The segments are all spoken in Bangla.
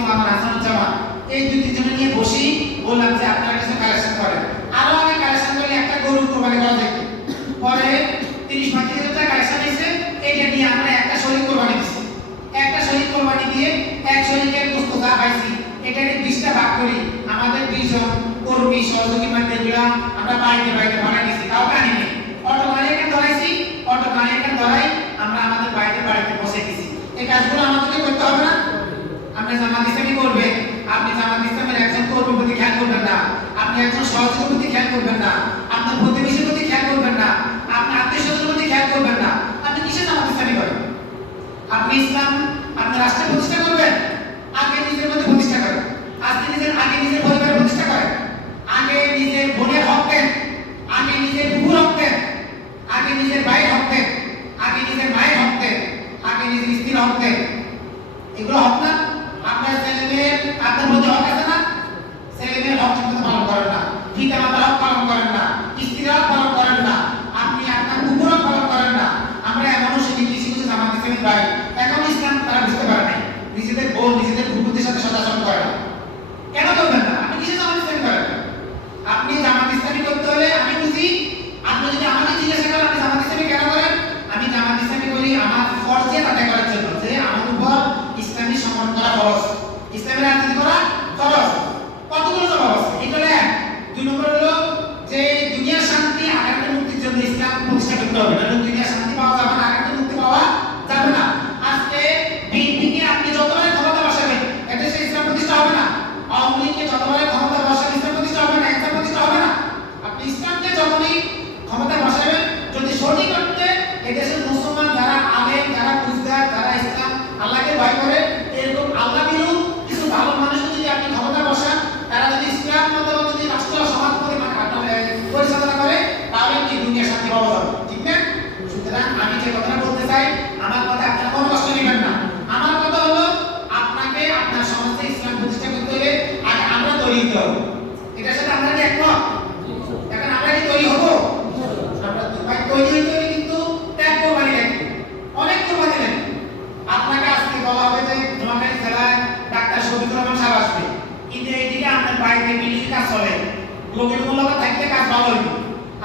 সভাপতি মামা হাসানুজ্জামান, এই দুই তিনজনে নিয়ে বসি, বললাম যে আপনারা কিছু কালেকশন করেন। আরো আগে কালেকশন করলে একটা গরু কোরবানি করা যেত। পরে 30-35 টাকা কালেকশন হয়েছে, এইটা নিয়ে আমরা একটা শরীর কোরবানি দিচ্ছি। একটা শরীর কোরবানি দিয়ে এক শরীরের গোশত যা পাইছি এটাকে 20টা ভাগ করি। আমাদের 20 জন কর্মী সহযোগী মাধ্যমগুলা আমরা বাড়িতে বাড়িতে বানাই দিচ্ছি, কাউকে আনিনি। অটো গাড়ি এখানে ধরাইছি, অটো গাড়ি এখানে ধরাই আমরা আমাদের বাড়িতে বাড়িতে বসে দিছি। এই কাজগুলো আমাদেরকে করতে হবে না? আপনি জামাত ইসলামী করবেন, আপনি জামাত ইসলামের একজন কর্মীর প্রতি খেয়াল করবেন না, আপনি একজন সহযোগীর প্রতি খেয়াল করবেন না, আপনার প্রতিবেশীর প্রতি খেয়াল করবেন না, আপনি আত্মীয়-স্বজনের প্রতি খেয়াল করবেন না, আপনি কিসের জামাত ইসলামী করেন? আপনি ইসলাম আপনি রাষ্ট্র প্রতিষ্ঠা করবেন, আগে নিজের মধ্যে প্রতিষ্ঠা করেন। আগে নিজের পরিবারের প্রতিষ্ঠা করেন, আগে নিজের বোনের হক দেন, আগে নিজের বুকুর হক দেন, আগে নিজের ভাইয়ের হক দেন, আগে নিজের মায়ের হক দেন, আগে নিজের স্ত্রীর হক দেন। এগুলো হক না? আপনার ছেলেমেয়ের আপনার মধ্যে হক আছে না? ছেলেমেয়ের হক ঠিকমতো পালন করেন না, পিতা মাতার হক পালন করেন না, স্ত্রীর হক পালন করেন না, আপনি আপনার বুকুর হক পালন করেন না। আমরা এমনও শিখি কিছু কিছু জামাত ইসলামী ভাই এখন ইসলাম তারা বুঝতে পারে নাই, নিজেদের বোন নিজেদের বুকুদের সাথে সদাচরণ করে না। কেন করবেন না? আপনি কিসে জামাত ইসলামী করেন? আপনি জামাত ইসলামী করতে হলে আমি বুঝি, আপনি যদি আমাকে জিজ্ঞাসা করেন আপনি জামাত ইসলামী কেন করেন, আমি জামাত ইসলামী করি আমার ফরজে আদায় করার জন্য, যে আমার উপর ইসলামী সমর্থন করা ফরজ, ইসলামের রাজনীতি করা ফরজ। কতগুলো জবাব আছে? এটা এক। 2 নম্বর হলো যে দুনিয়ার শান্তি আখেরাতের মুক্তির জন্য ইসলাম প্রতিষ্ঠা করতে হবে, না দুনিয়ার শান্তি পাওয়া যাবে না, আখেরাতের মুক্তি পাওয়া যাবে না। আজকে বিএনপিকে আপনি যতবার ক্ষমতা বসাবেন এদেশে ইসলাম প্রতিষ্ঠা হবে না, আওয়ামী লীগকে যতবার ক্ষমতা বসাবেন ইসলাম প্রতিষ্ঠা হবে না, ইসলাম প্রতিষ্ঠা হবে না। আপনি ইসলামকে যখনই ক্ষমতা বসাবেন, যদি সঠিক অর্থে এদেশের মুসলমান যারা আলেম, যারা বুঝদার, যারা ইসলাম আল্লাহকে ভয় করে, এরকম আল্লাহ বিরু কিছু ভালো মানুষ যদি আপনি ক্ষমতা বসান, তারা যদি ইসলাম মতবাদ যদি রাষ্ট্র সমাজ পরিচালনা করে, তাহলে কি দুনিয়া শান্তি পাওয়া যাবে, ঠিক না? সুতরাং আমি যে কথাটা বলতে চাই, আমার কথা আপনারা কোনো কষ্ট নেবেন না। আমার কথা হলো আপনাকে আপনার সমাজে ইসলাম প্রতিষ্ঠা করতে হলে আগে আমরা তৈরি হতে হবে। এটার সাথে আমরা কি একমত? এখন আমরা কি তৈরি হবো? আমরা তৈরি হতে হলে কিন্তু ত্যাগ কোরবানি লাগবে, অনেক কোরবানি লাগবে। আপনাকে আজকে বলা হবে যে নোয়াখালী জেলায় ডাক্তার শফিকুর রহমান সাহেব আসবে, কিন্তু এইদিকে আপনার বাড়িতে বিল্ডিং কাজ চলে, লোকের মূল্যটা থাকলে কাজ ভালো হইব,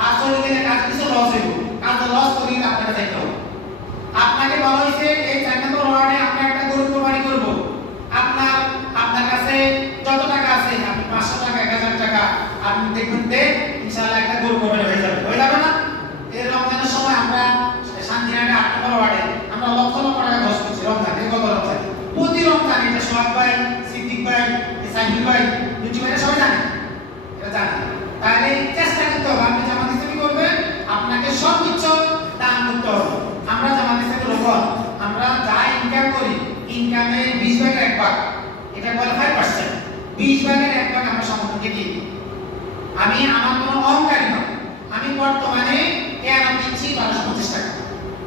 আর চলে গেলে কাজ কিছু লস হইব, কাজ লস করে আপনাকে যাইতে হবে। আপনাকে বলা হয়েছে এই 4 নম্বর ওয়ার্ডে আমরা একটা গরু কোরবানি করব, আপনার কাছে যত টাকা আছে আপনি 500 টাকা 1000 টাকা আপনি দেখবেন দেন, ইনশাআল্লাহ একটা গরু কোরবানি হয়ে যাবে না? এই রমজানের সময় আমরা শান্তিনাটে 8 নম্বর ওয়ার্ডে আমরা লক্ষ লক্ষ টাকা খরচ করছি রমজানে, গত রমজানে, প্রতি রমজানে। এটা সোহাগ ভাই, সিদ্দিক ভাই, সাইফুল ভাই, দুটি ভাই সবাই জানে, এটা জানে। তাহলে চেষ্টা করতে হবে, আপনি জামাত ইসলামী করবেন, আপনাকে সর্বোচ্চ দান করতে হবে। আমরা জামাত ইসলামের লোক, আমরা যা ইনকাম করি ইনকামের 20 ভাগের 1 ভাগ, এটা বলে 5%, 20 ভাগের 1 ভাগ আমরা সমাজকে দিই। আমি আমার কোনো অহংকারী নয়, আমি বর্তমানে কেয়ামত দিচ্ছি 1250 টাকা,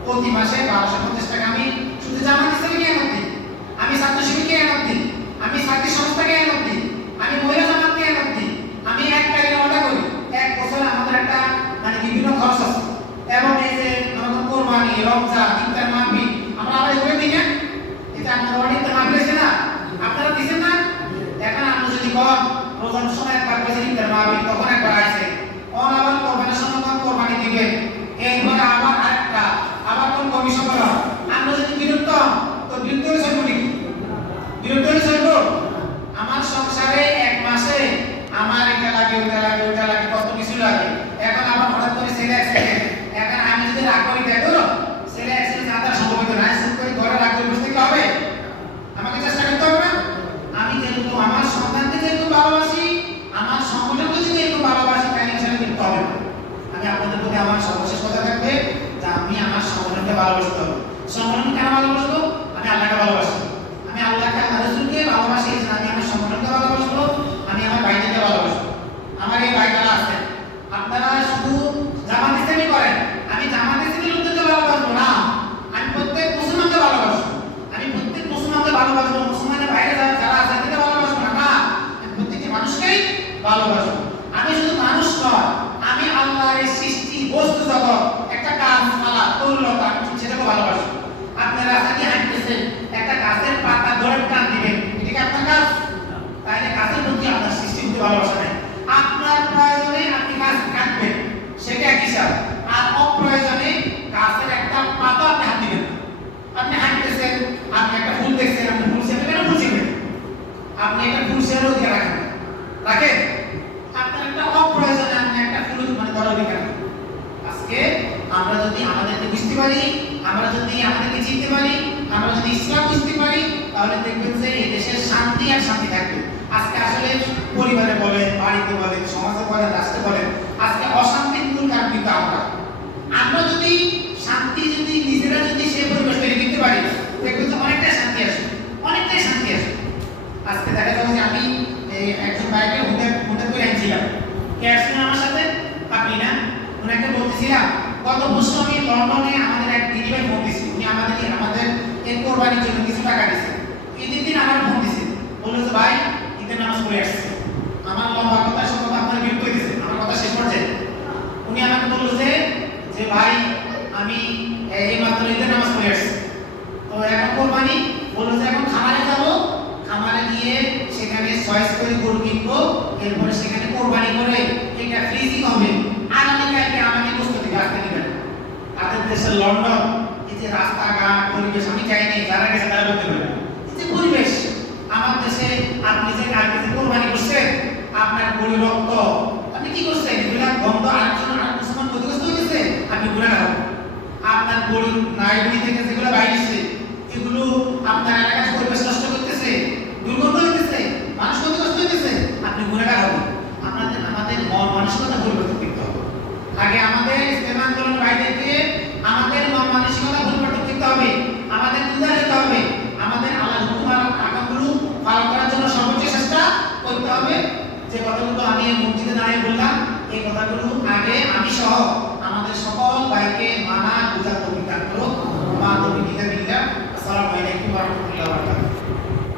প্রতি মাসে 1250 টাকা আমি শুধু জামাত ইসলামী কেয়ামত দিই, আমি ছাত্র শিবির কেয়ামত দিই, আমি ছাত্রী সংস্থা কেয়ামত দিই, আমি মহিলা জামাত কেয়ামত দিই, আমি এক টাকা ওয়াদা করি। এক বছরে আমাদের একটা বিভিন্ন খরচ আছে, এবং এই যে কোরবানি, রমজান, ইফতার মাহফিল আমরা আবার এগুলো দিই না, এটা আপনার অনেকটা মাহফিল আছে না, আপনারা দিচ্ছেন না? এখন আপনি যদি কম রোজার সময় একবার বেশি ইফতার মাহফিল, তখন একবার আসে, আবার কোরবানির সময় কোরবানি দিবেন, এরপরে আবার আরেকটা, আবার কোন কমিশন করা। আমরা যদি বিরক্ত তো বিরক্ত হলে চলবো নাকি? বিরক্ত হলে চলবো? আমার সংসারে 1 মাসে আমার এটা লাগে, ওটা লাগে, ওটা লাগে, কত কিছু লাগে। এখন আবার হঠাৎ করে ছেলে অ্যাক্সিডেন্ট, এখন আমি যদি রাগ করি দেখো ছেলে অ্যাক্সিডেন্ট আদার সম্ভব না, শুধু করে ঘরে রাগ করে বসতে কি হবে? আমাকে চেষ্টা করতে হবে না? আমি যেহেতু আমার সন্তানকে যেহেতু ভালোবাসি, আমার সংগঠনকে যদি একটু ভালোবাসি, তাহলে সেটা করতে হবে না। আমি আপনাদের প্রতি আমার সর্বশেষ কথা থাকবে যে আমি আমার সংগঠনকে ভালোবাসতে হবে। সংগঠন কেন ভালোবাসবো? আমি আল্লাহকে ভালোবাসি, আমি আল্লাহকে আল্লাহ রাসূলকে ভালোবাসি, আমি আমার সংগঠনকে ভালোবাসবো, আমি আমার ভাইদেরকে ভালোবাসবো। আমার এই ভাই যারা আছেন আপনারা শুধু জামাত ইসলামী করেন, আমি জামাত ইসলামী লোকদেরকে ভালোবাসবো না, আমি প্রত্যেক মুসলমানকে ভালোবাসবো, আমি প্রত্যেক মুসলমানকে ভালোবাসবো, মুসলমানের বাইরে যারা আছে তাদেরকে ভালোবাসবো না, আমি প্রত্যেকটি মানুষকেই ভালোবাসবো। আমি শুধু মানুষ নয়, আমি আল্লাহর এই সৃষ্টি বস্তু জগৎ একটা গাছপালা তরুলতা, আমি সেটাকে ভালোবাসবো। আপনারা রাস্তা দিয়ে হাঁটতেছেন, একটা গাছে আপনি একটা ফুল শেয়ারও দিয়ে রাখেন রাখেন আপনার একটা অপ্রয়োজনে আপনি একটা ফুল মানে ধরা কেন আজকে আমরা যদি আমাদেরকে বুঝতে পারি আমরা যদি আমাদেরকে চিনতে পারি আমরা যদি ইসলাম বুঝতে পারি তাহলে দেখবেন যে এই দেশের শান্তি আর শান্তি থাকবে আজকে আসলে পরিবারে বলেন বাড়িতে বলেন সমাজে বলেন রাষ্ট্রে বলেন আজকে অশান্তির মূল কারণ কিন্তু আমরা যদি শান্তি যদি নিজেরা যদি সেই পরিবেশ তৈরি করতে পারি দেখবেন যে অনেকটাই শান্তি আসবে অনেকটাই শান্তি আসবে আজকে দেখা যাবে যে আমি একজন বাইকে উঠে করে আনছিলাম কে আসলেন আমার সাথে আপনি না ওনাকে বলতেছিলাম গত বছর আমি লন্ডনে আমাদের এক দিদিভাই ফোন দিয়েছি উনি আমাদের এই কোরবানির জন্য কিছু টাকা দিয়েছে ঈদের দিন আমার ফোন দিয়েছে বললো যে ভাই ঈদের নামাজ পড়ে আসছে আমার লম্বা কথা সব কথা আপনার বিরক্ত হয়েছে আমার কথা শেষ পর্যায়ে উনি আমাকে বললো যে ভাই আমি এই মাত্র ঈদের নামাজ পড়ে আসছি তো এখন কোরবানি বললো যে এখন খামারে যাবো খামারে গিয়ে সেখানে চয়েস করে গরু কিনবো এরপরে সেখানে কোরবানি করে এটা ফ্রিজিং হবে আগামীকালকে আমাকে বসতে দিবে আসতে দিবে না তাদের দেশের লন্ডন এই যে রাস্তাঘাট পরিবেশ আমি চাইনি যারা গেছে তারা বলতে পারে এই যে পরিবেশ আমার দেশে আপনি যে কালকে যে কোরবানি করছেন আপনার গরু রক্ত আপনি কি করছেন এগুলা গন্ধ আরেকজন আর মুসলমান ক্ষতিগ্রস্ত হয়েছে আপনি গুণাগার হবেন আপনার গরু নাইগুলি থেকে যেগুলো বাইরেছে এগুলো আপনার এলাকার পরিবেশ নষ্ট করতেছে দুর্গন্ধ হইতেছে মানুষ ক্ষতিগ্রস্ত হইতেছে আপনি গুণাগার হবেন আমাদের মন মানসিকতা পরিবর্তন করতে হবে আগে আমাদের ইসলাম আন্দোলনের বাইরেকে আমাদের মন মানসিকতা পরিবর্তন করতে হবে আমাদের উদার হতে হবে আমাদের আল্লাহর হুকুম আর আকামগুলো পালন করার জন্য সর্বোচ্চ চেষ্টা করতে হবে যে কথাগুলো আমি মসজিদে দাঁড়িয়ে বললাম এই কথাগুলো আগে আমি সহ